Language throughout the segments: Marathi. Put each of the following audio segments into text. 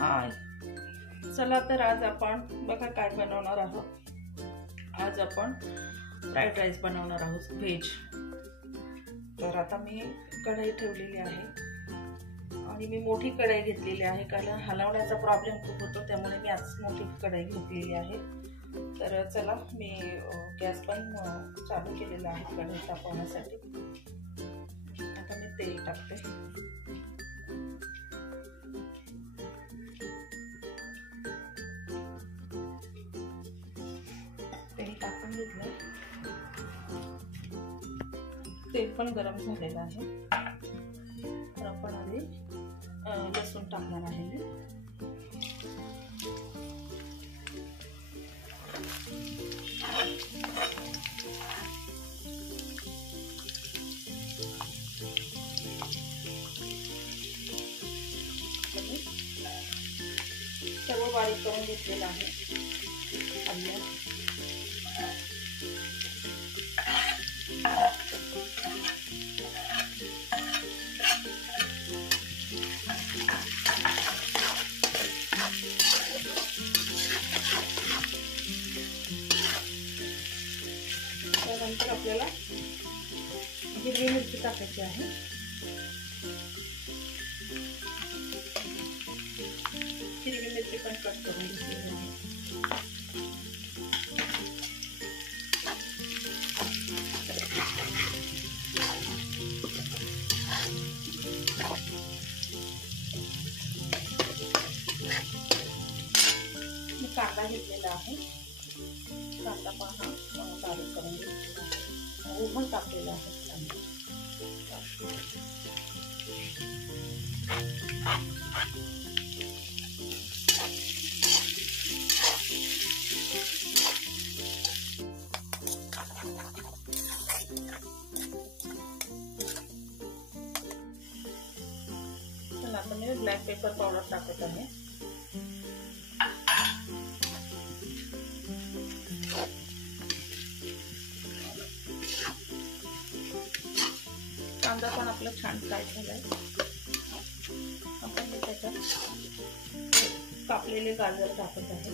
हाय, चला तर आज आपण बघा काय बनवणार आहोत। आज आपण फ्राईड राईस बनवणार आहोत व्हेज। तर आता मी कढई ठेवलेली आहे आणि मी मोठी कढई घेतलेली आहे, कारण हलवण्याचा प्रॉब्लेम खूप होतो, त्यामुळे मी आज मोठी कढई घेतलेली आहे। तर चला मी गॅस पण चालू केलेला आहे कढई तापवण्यासाठी। आता मी तेल टाकते। तेल टाकून घेतलं, तेल पण गरम झालेलं आहे। तर आपण आधी लसूण टाकणार आहे मी। सर्व बारीक करून घेतलेलं आहे। आलं त्यानंतर आपल्याला हिरवी मिरची टाकायची आहे। हिरवी मिरची पण कट करून घेतलेली आहे। मी कांदा घेतलेला आहे। कांदा पहा बारीक करून घेतलेला आहे, उभं टाकलेला आहे कांदा। तर आता मी ब्लॅक पेपर पावडर टाकत आहे। कांदा पण आपला छान फ्राय झालाय। आपण त्याच्यात कापलेले गाजर टाकत आहे।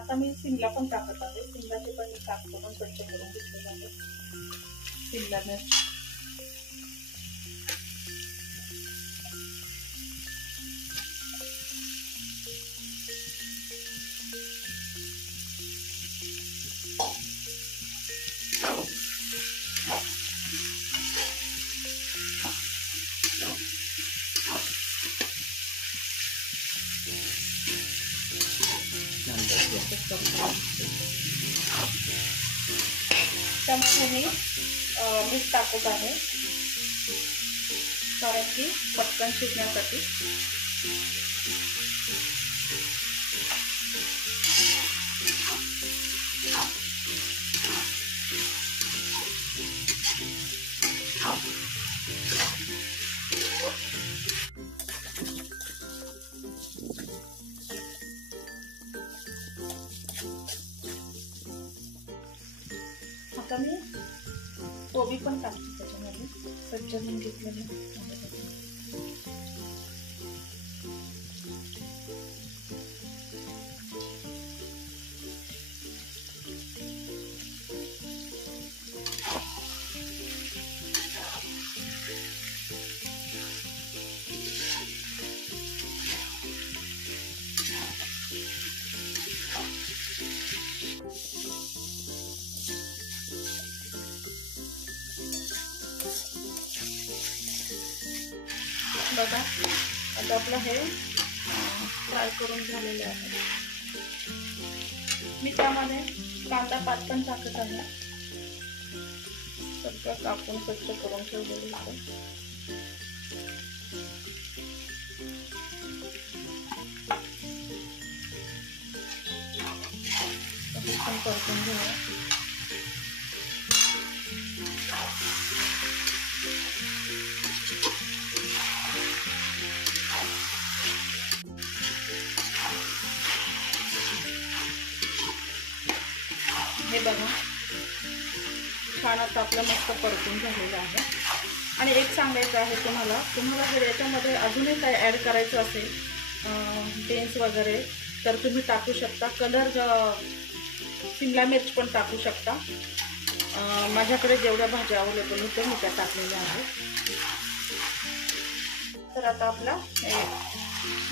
आता मी शिमला पण टाकत आहे। शिमलाचे पण मी काप करून स्वच्छ करून घेतलेले आहे। शिमला मिर्च, त्यामध्ये मी मीठ टाकत आहे, कारण की पटकन शिजण्यासाठी। आता मी कोबी पण टाकते त्याच्यामध्ये, स्वच्छ धुवून घेतलेले। बघा आता आपलं हे फ्राय करून झालेले आहे। मी त्यामध्ये कांदा पात पण टाकत आहे। सगळं कापून स्वच्छ करून ठेवलेलं आहे। परतून घेऊया। हे बघा छान आता आपलं मस्त परतून झालेलं आहे. आणि एक सांगायचं आहे तुम्हाला जर याच्यामध्ये अजूनही काय ॲड करायचं असेल बीन्स वगैरे तर तुम्ही टाकू शकता. कलर शिमला मिर्च पण टाकू शकता. माझ्याकडे जेवढ्या भाज्या अवेलेबल होत्या मी त्या टाकलेल्या आहेत. तर आता आपला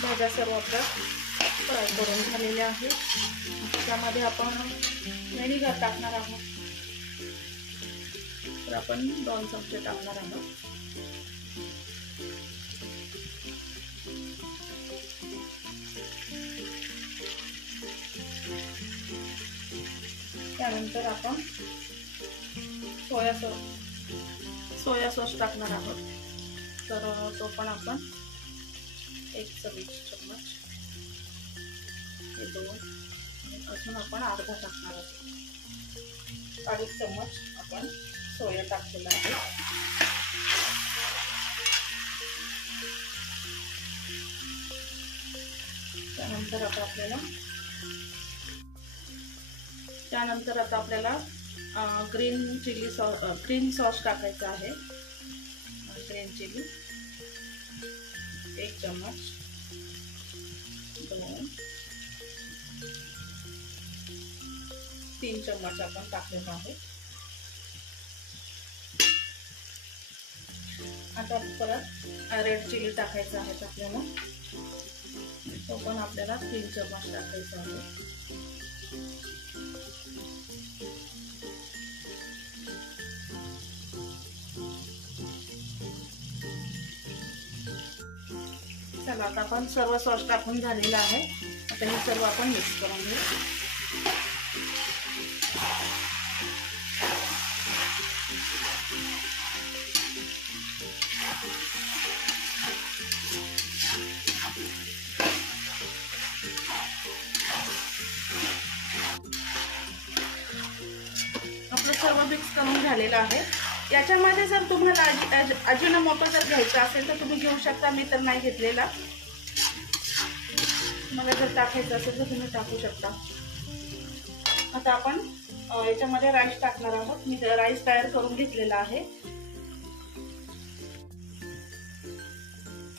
भाज्या सर्व आपल्या फ्राय करून झालेल्या आहेत. त्यामध्ये आपण व्हिनेगर टाकणार आहोत. तर आपण 2 चमचे टाकणार आहोत. त्यानंतर आपण सोया सॉस टाकणार आहोत. तर तो पण आपण 1 चमच, हे 2 आणि अजून आपण अर्धा टाकणार आहोत. 2.5 चमच आपण सोया टाकलेला आहे. त्यानंतर आता आपल्याला ग्रीन सॉस टाकायचा आहे. ग्रीन चिली 1 चमच, 2, 3 चमच आपण टाकलेला आहे. आता परत रेड चिली टाकायचा आहे आपल्याला. तो पण आपल्याला 3 चमच टाकायचा आहे. चला आता आपण सर्व सॉस टाकून झालेला आहे. आता हे सर्व आपण मिक्स करून घेऊ. आपलं सर्व मिक्स करून झालेलं आहे. याच्यामध्ये जर तुम्हाला अजिनोमोटो जर घ्यायचा असेल तर तुम्ही घेऊ शकता. मी तर नाही घेतलेला. मला जर टाकायचं असेल तर तुम्ही टाकू शकता. आता आपण याच्यामध्ये राईस टाकणार आहोत. मी राईस तयार करून घेतलेला आहे.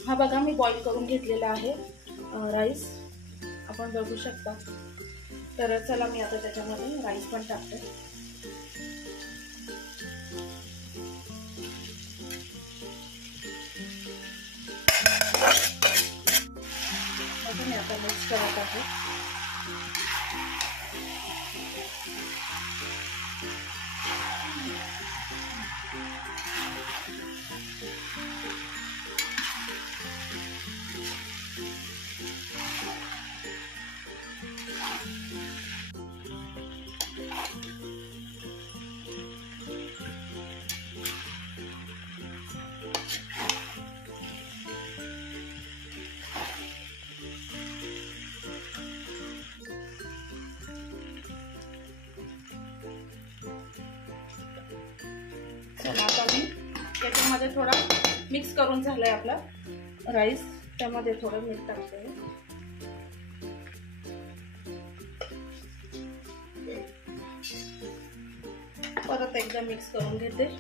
हा बघा मी बॉईल करून घेतलेला आहे राईस, आपण बघू शकता. तर चला मी आता त्याच्यामध्ये राईस पण टाकते. मी आता मिक्स करत आहे. चला आता मी याच्यामध्ये थोडा मिक्स करून झालाय आपला राईस. त्यामध्ये थोडं मीठ टाकते. परत एकदा मिक्स करून घेते.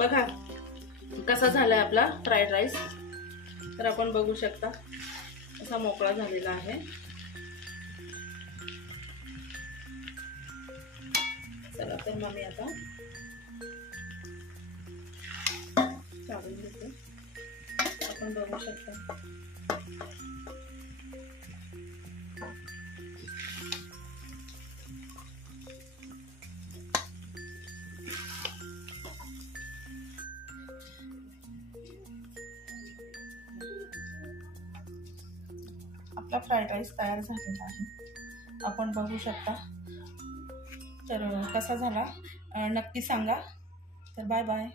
बघा कसा झालाय आपला फ्राईड राईस. तर आपण बघू शकता असा मोकळा झालेला आहे. चला तर मग मी आता काढून घेते. आपण बघू शकता आपला फ्राईड राईस तयार झालेला आहे. आपण बघू शकता. तर कसा झाला नक्की सांगा. तर बाय बाय.